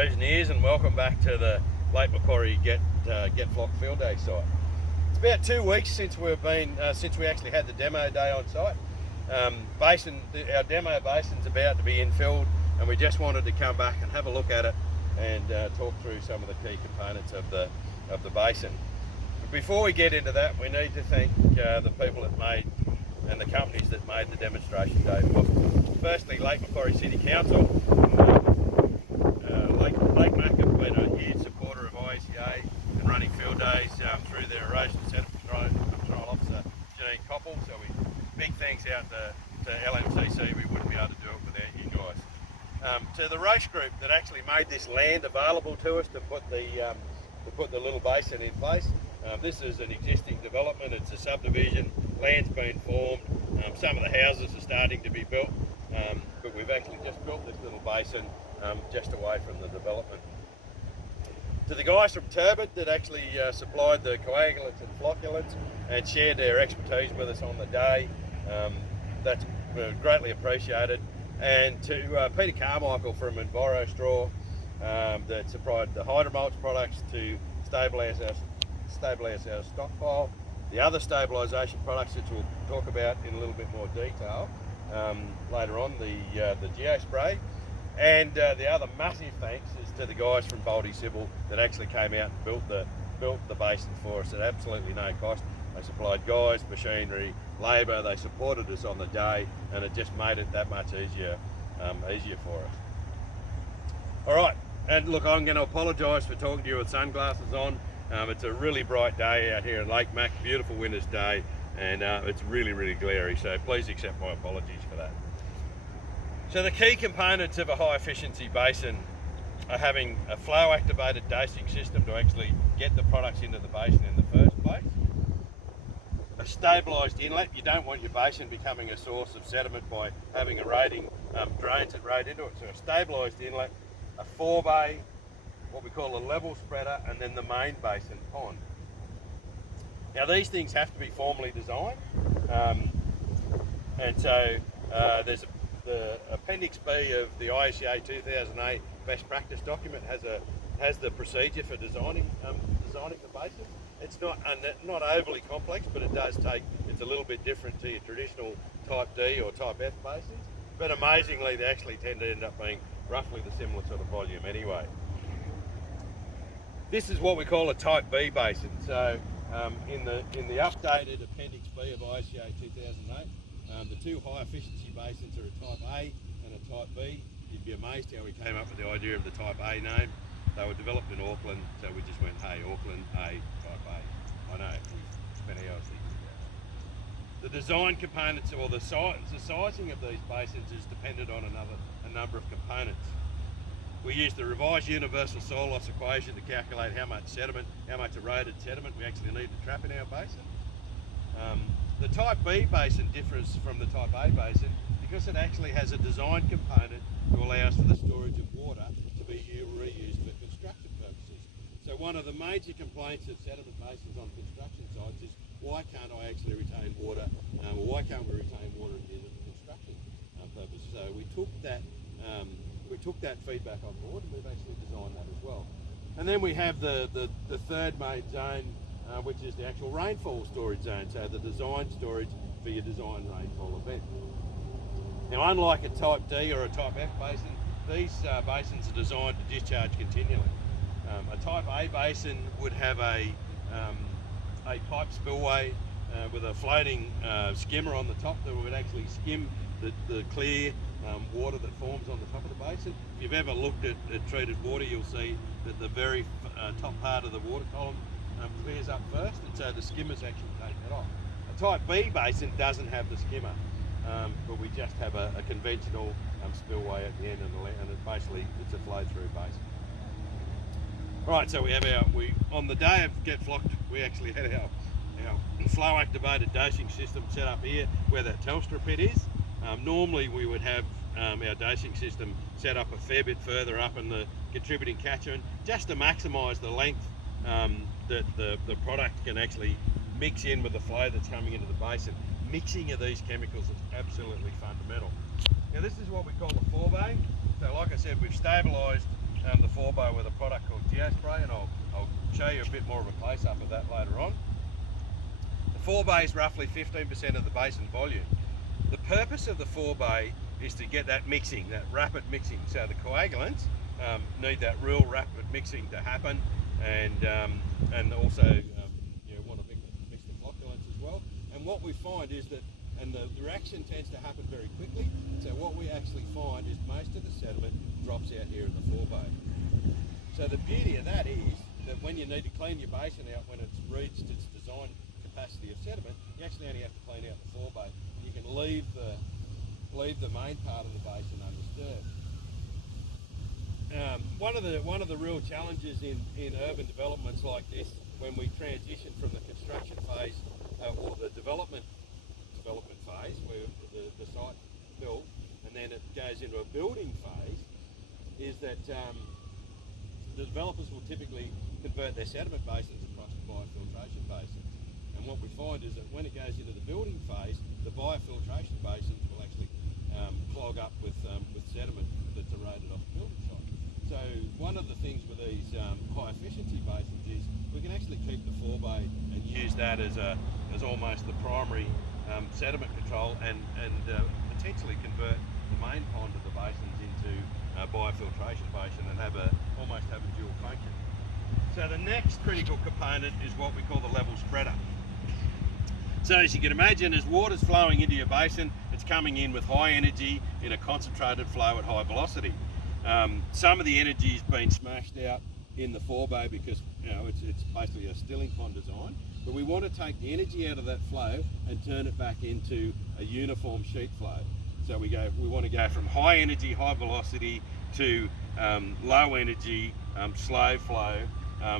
nose and ears, and welcome back to the Lake Macquarie Get Flock Field Day site. It's about 2 weeks since we've been since we actually had the demo day on site. Our demo basin's about to be infilled, and we just wanted to come back and have a look at it and talk through some of the key components of the basin. But before we get into that, we need to thank the people that made and the companies that made the demonstration day possible. Firstly, Lake Macquarie City Council. Lake Mac have been a huge supporter of IECA and running field days through their erosion sediment control officer, Janine Koppel. So big thanks out to LMCC. We wouldn't be able to do it without you guys. To the Roche group that actually made this land available to us to put the little basin in place. This is an existing development. It's a subdivision. Land's been formed. Some of the houses are starting to be built, but we've actually just built this little basin just away from the development. To the guys from Turbid that actually supplied the coagulants and flocculants and shared their expertise with us on the day, that's greatly appreciated. And to Peter Carmichael from EnviroStraw that supplied the hydromulch products to stabilise our stockpile. The other stabilisation products, which we'll talk about in a little bit more detail later on, the geospray. And the other massive thanks is to the guys from Baldy Civil that actually came out and built the basin for us at absolutely no cost. They supplied guys, machinery, labour. They supported us on the day, and it just made it that much easier for us. All right, and look, I'm going to apologise for talking to you with sunglasses on. It's a really bright day out here in Lake Mac, beautiful winter's day, and it's really, really glary, so please accept my apologies for that. So the key components of a high efficiency basin are having a flow activated dosing system to actually get the products into the basin in the first place. A stabilised inlet. You don't want your basin becoming a source of sediment by having eroding drains that erode into it. So a stabilised inlet, a forebay, what we call a level spreader, and then the main basin pond. Now these things have to be formally designed, and so there's the Appendix B of the IECA 2008 best practice document has the procedure for designing the basin. It's not overly complex, but it's a little bit different to your traditional Type D or Type F basins. But amazingly, they actually tend to end up being roughly the similar sort of volume anyway. This is what we call a Type B basin. So in the updated Appendix B of IECA 2008, the two high efficiency basins are a Type A and a Type B. You'd be amazed how we came up with the idea of the Type A name. They were developed in Auckland, so we just went, hey, Auckland, A, Type A. I know, we spent hours thinking about it. The design components, or the sizing of these basins is dependent on a number of components. We use the revised universal soil loss equation to calculate how much eroded sediment we actually need to trap in our basin. The Type B basin differs from the Type A basin because it actually has a design component to allow us for the storage of water to be reused for construction purposes. So one of the major complaints of sediment basins on construction sites is, why can't I actually retain water, or why can't we retain water at the end of the construction purpose? So we took that feedback on board, and we've actually designed that as well. And then we have the third main zone, which is the actual rainfall storage zone, so the design storage for your design rainfall event. Now, unlike a Type D or a Type F basin, these basins are designed to discharge continually. A Type A basin would have a pipe spillway with a floating skimmer on the top that would actually skim the clear water that forms on the top of the basin. If you've ever looked at treated water, you'll see that the very top part of the water column clears up first, and so the skimmers actually take that off. A Type B basin doesn't have the skimmer, but we just have a conventional spillway at the end, and it's a flow-through basin. All right, so we have on the day of Get Flocked, we actually had our flow-activated dosing system set up here where that Telstra pit is. Normally we would have our dosing system set up a fair bit further up in the contributing catchment, just to maximise the length that the product can actually mix in with the flow that's coming into the basin. Mixing of these chemicals is absolutely fundamental. Now this is what we call a forebay. So like I said, we've stabilised the forebay with a product called Geospray, and I'll show you a bit more of a close-up of that later on. The forebay is roughly 15% of the basin volume. The purpose of the forebay is to get that mixing, that rapid mixing. So the coagulants need that real rapid mixing to happen, and also want to mix the flocculants as well. And what we find is that, and the reaction tends to happen very quickly, so what we actually find is most of the sediment drops out here in the forebay. So the beauty of that is that when you need to clean your basin out when it's reached its design capacity of sediment, you actually only have to clean out the forebay. You can leave the main part of the basin undisturbed. One of the real challenges in urban developments like this, when we transition from the construction phase or the development phase, where the site built, and then it goes into a building phase, is that the developers will typically convert their sediment basins across to biofiltration basins. And what we find is that when it goes into the building phase, the biofiltration basins will actually clog up with sediment that's eroded off the building site. So one of the things with these high efficiency basins is we can actually keep the forebay and use that as almost the primary sediment control, and potentially convert the main pond of the basins into a biofiltration basin and almost have a dual function. So the next critical component is what we call the level spreader. So as you can imagine, as water's flowing into your basin, it's coming in with high energy in a concentrated flow at high velocity. Some of the energy's been smashed out in the forebay because it's basically a stilling pond design, but we want to take the energy out of that flow and turn it back into a uniform sheet flow. So we want to go from high energy, high velocity to low energy, slow flow,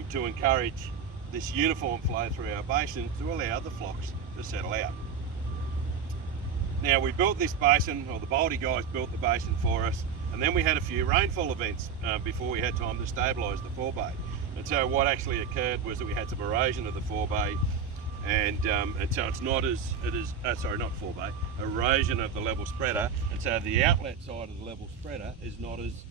to encourage this uniform flow through our basin to allow the flocks to settle out. Now we built this basin, or the Baldy guys built the basin for us, and then we had a few rainfall events before we had time to stabilise the forebay. And so what actually occurred was that we had some erosion of the forebay, and so it's not not forebay, erosion of the level spreader, and so the outlet side of the level spreader is not as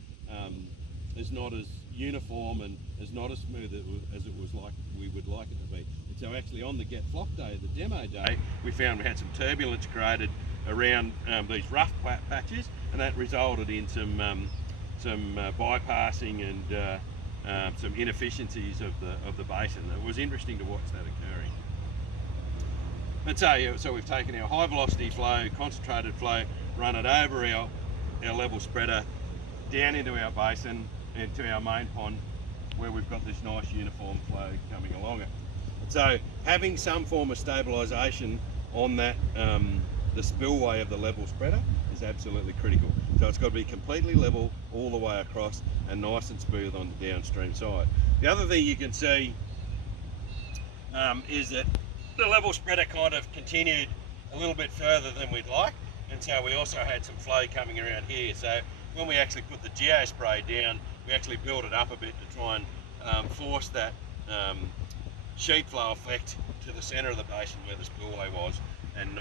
uniform and is not as smooth as it was like we would like it to be. And so actually on the Get Flock day, the demo day, we found we had some turbulence created around these rough patches, and that resulted in some bypassing and some inefficiencies of the basin. It was interesting to watch that occurring. And so we've taken our high velocity flow, concentrated flow, run it over our level spreader, down into our basin and to our main pond, where we've got this nice uniform flow coming along it. So having some form of stabilisation on that, the spillway of the level spreader is absolutely critical. So it's got to be completely level all the way across and nice and smooth on the downstream side. The other thing you can see is that the level spreader kind of continued a little bit further than we'd like, and so we also had some flow coming around here. So when we actually put the Geospray down, we actually built it up a bit to try and force that sheet flow effect to the centre of the basin where the spillway was, and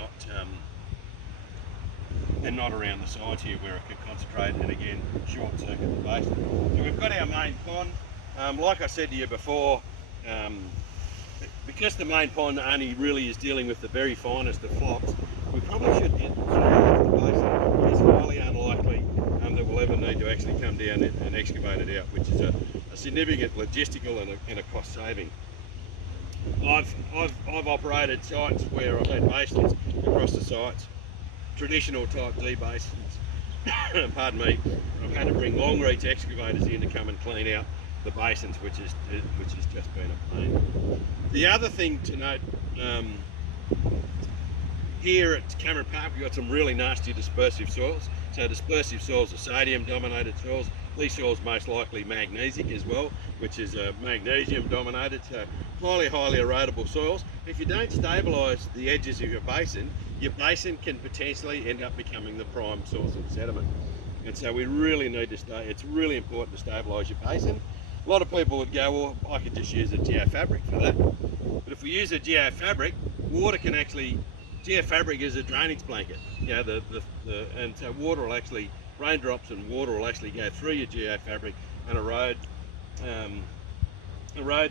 not around the sides here where it could concentrate and again short circuit the basin. So we've got our main pond. Like I said to you before, because the main pond only really is dealing with the very finest of flocks, we probably should hit the basin. It's highly unlikely that we'll ever need to actually come down and excavate it out, which is a significant logistical and a cost saving. I've operated sites where I've had basins across the sites, traditional type D basins, pardon me. I've had to bring long reach excavators in to come and clean out the basins, which has just been a pain. The other thing to note, here at Cameron Park we've got some really nasty dispersive soils. So dispersive soils are sodium dominated soils. These soils most likely magnesic as well, which is magnesium dominated, so highly erodible soils. If you don't stabilise the edges of your basin can potentially end up becoming the prime source of sediment. And so we really need to it's really important to stabilise your basin. A lot of people would go, well, I could just use a geofabric for that. But if we use a geofabric, water can actually, geofabric is a drainage blanket. You know, and so water will actually, raindrops and water will actually go through your geofabric and erode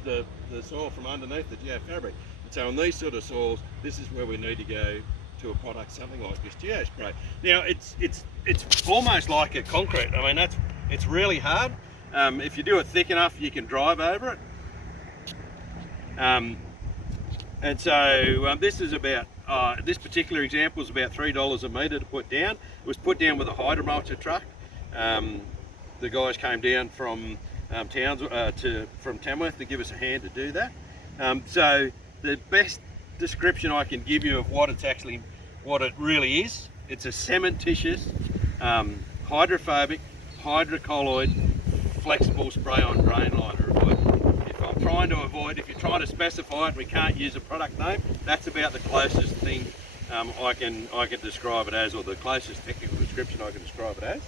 the soil from underneath the geofabric. And so on these sort of soils, this is where we need to go to a product something like this geospray. Now it's almost like a concrete. I mean, it's really hard. If you do it thick enough, you can drive over it. And so this is about, this particular example is about $3 a metre to put down. It was put down with a hydromulcher truck. The guys came down from from Tamworth to give us a hand to do that. So the best description I can give you of what it really is, it's a cementitious, hydrophobic, hydrocolloid, flexible spray-on drain liner. If you're trying to specify it, we can't use a product name. That's about the closest thing I can describe it as, or the closest technical description I can describe it as.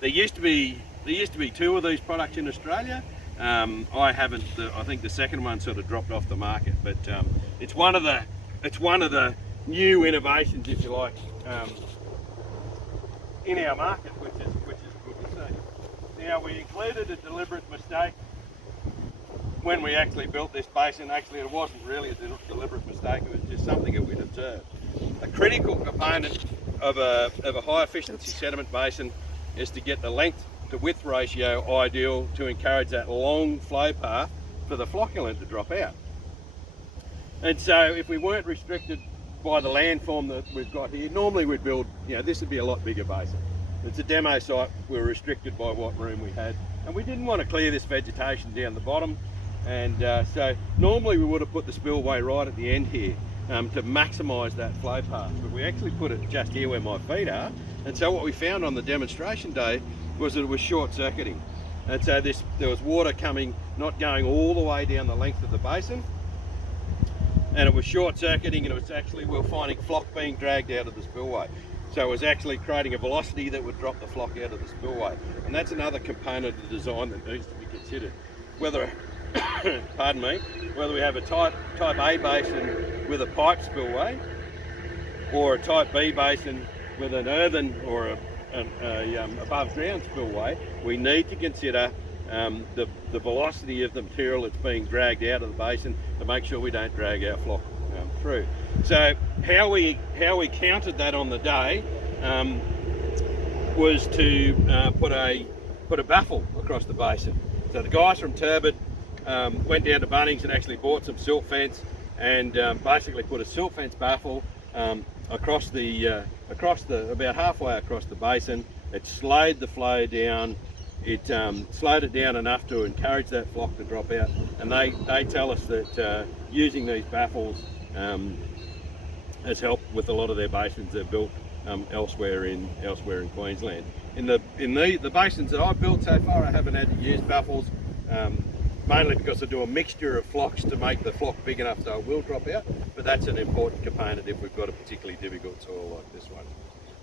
There used to be 2 of these products in Australia. I haven't. I think the second one sort of dropped off the market, but it's one of the new innovations, if you like, in our market, which is good to see. Now, we included a deliberate mistake when we actually built this basin. Actually, it wasn't really a deliberate mistake, it was just something that we'd observed. A critical component of a high efficiency sediment basin is to get the length to width ratio ideal to encourage that long flow path for the flocculant to drop out. And so if we weren't restricted by the landform that we've got here, normally we'd build, this would be a lot bigger basin. It's a demo site, we were restricted by what room we had, and we didn't want to clear this vegetation down the bottom. And so normally we would have put the spillway right at the end here to maximise that flow path, but we actually put it just here where my feet are. And so what we found on the demonstration day was that it was short-circuiting. And so there was water not going all the way down the length of the basin, and it was short-circuiting, and it was actually, we were finding flock being dragged out of the spillway. So it was actually creating a velocity that would drop the flock out of the spillway. And that's another component of the design that needs to be considered. Whether pardon me, whether we have a type A basin with a pipe spillway, or a type B basin with an earthen or a above ground spillway, we need to consider the velocity of the material that's being dragged out of the basin to make sure we don't drag our flock through. So how we counted that on the day was to put a baffle across the basin. So the guys from Turbid went down to Bunnings and actually bought some silt fence, and basically put a silt fence baffle across about halfway across the basin. It slowed the flow down. It slowed it down enough to encourage that flock to drop out. And they tell us that using these baffles has helped with a lot of their basins they've built elsewhere in Queensland. In the basins that I've built so far, I haven't had to use baffles, mainly because I do a mixture of flocks to make the flock big enough so it will drop out, but that's an important component if we've got a particularly difficult soil like this one.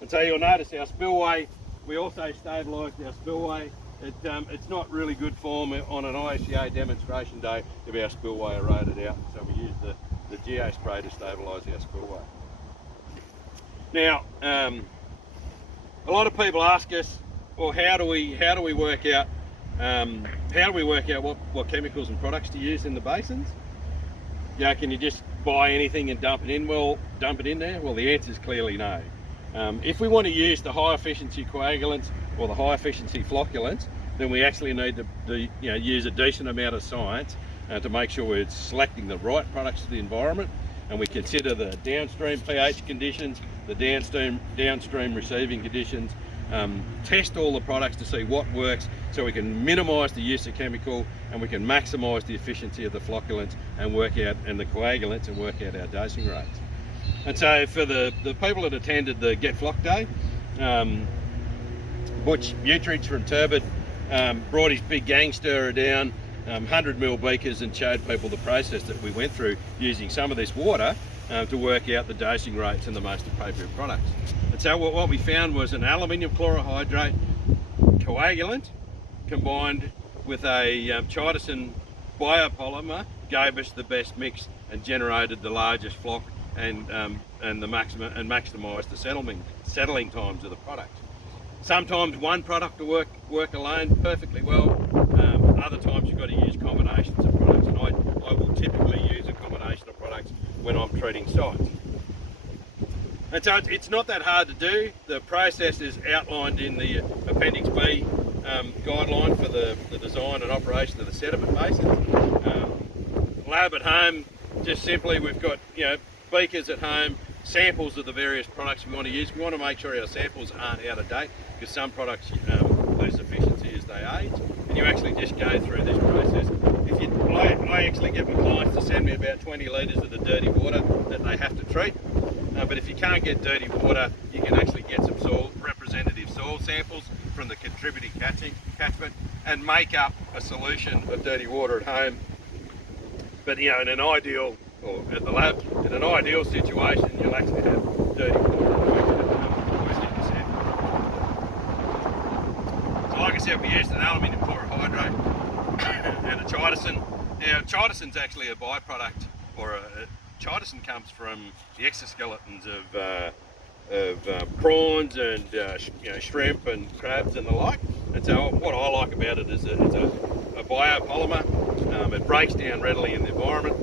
And so you'll notice our spillway, we also stabilised our spillway. It's not really good form on an IECA demonstration day if our spillway eroded out, so we used the geospray to stabilise our spillway. Now, a lot of people ask us, well, how do we work out what chemicals and products to use in the basins? Can you just buy anything and dump it in there? Well, the answer is clearly no. If we want to use the high efficiency coagulants or the high efficiency flocculants, then we actually need to use a decent amount of science to make sure we're selecting the right products for the environment, and we consider the downstream pH conditions, the downstream receiving conditions, test all the products to see what works so we can minimise the use of chemical and we can maximise the efficiency of the flocculants and the coagulants and work out our dosing rates. And so for the people that attended the Get Flock Day, Butch Utridge from Turbid brought his big gang stirrer down, 100ml beakers, and showed people the process that we went through using some of this water to work out the dosing rates and the most appropriate products. And so what we found was an aluminium chlorohydrate coagulant combined with a chitosan biopolymer gave us the best mix and generated the largest flock and maximised the settling times of the product. Sometimes one product will work alone perfectly well. Other times you've got to use combinations of products, and I will typically use a combination of products when I'm treating sites. And so it's not that hard to do. The process is outlined in the Appendix B guideline for the design and operation of the sediment basin. Lab at home, just simply we've got beakers at home, samples of the various products we want to use. We want to make sure our samples aren't out of date, because some products lose efficiency as they age, and you actually just go through this process. I actually get my clients to send me about 20 litres of the dirty water that they have to treat, but if you can't get dirty water, you can actually get some representative soil samples from the contributing catchment and make up a solution of dirty water at home. But in an ideal, or at the lab, in an ideal situation, you'll actually have dirty water. So like I said, we used an aluminium chlorohydrate and a chitosan. Now, chitosan's actually a byproduct, or chitosan comes from the exoskeletons of prawns and shrimp and crabs and the like. And so what I like about it is that it's a biopolymer. It breaks down readily in the environment.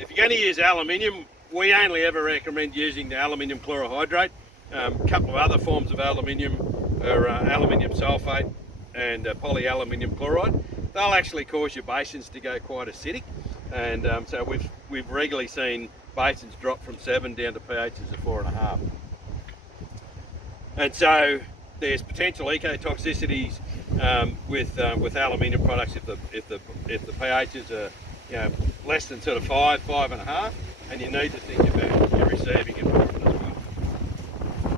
If you're going to use aluminium, we only ever recommend using the aluminium chlorohydrate. A couple of other forms of aluminium are aluminium sulfate and polyaluminium chloride. They'll actually cause your basins to go quite acidic, and so we've regularly seen basins drop from 7 down to pHs of 4.5. And so there's potential ecotoxicities with aluminium products if the pHs are less than sort of 5.5, and you need to think about your receiving and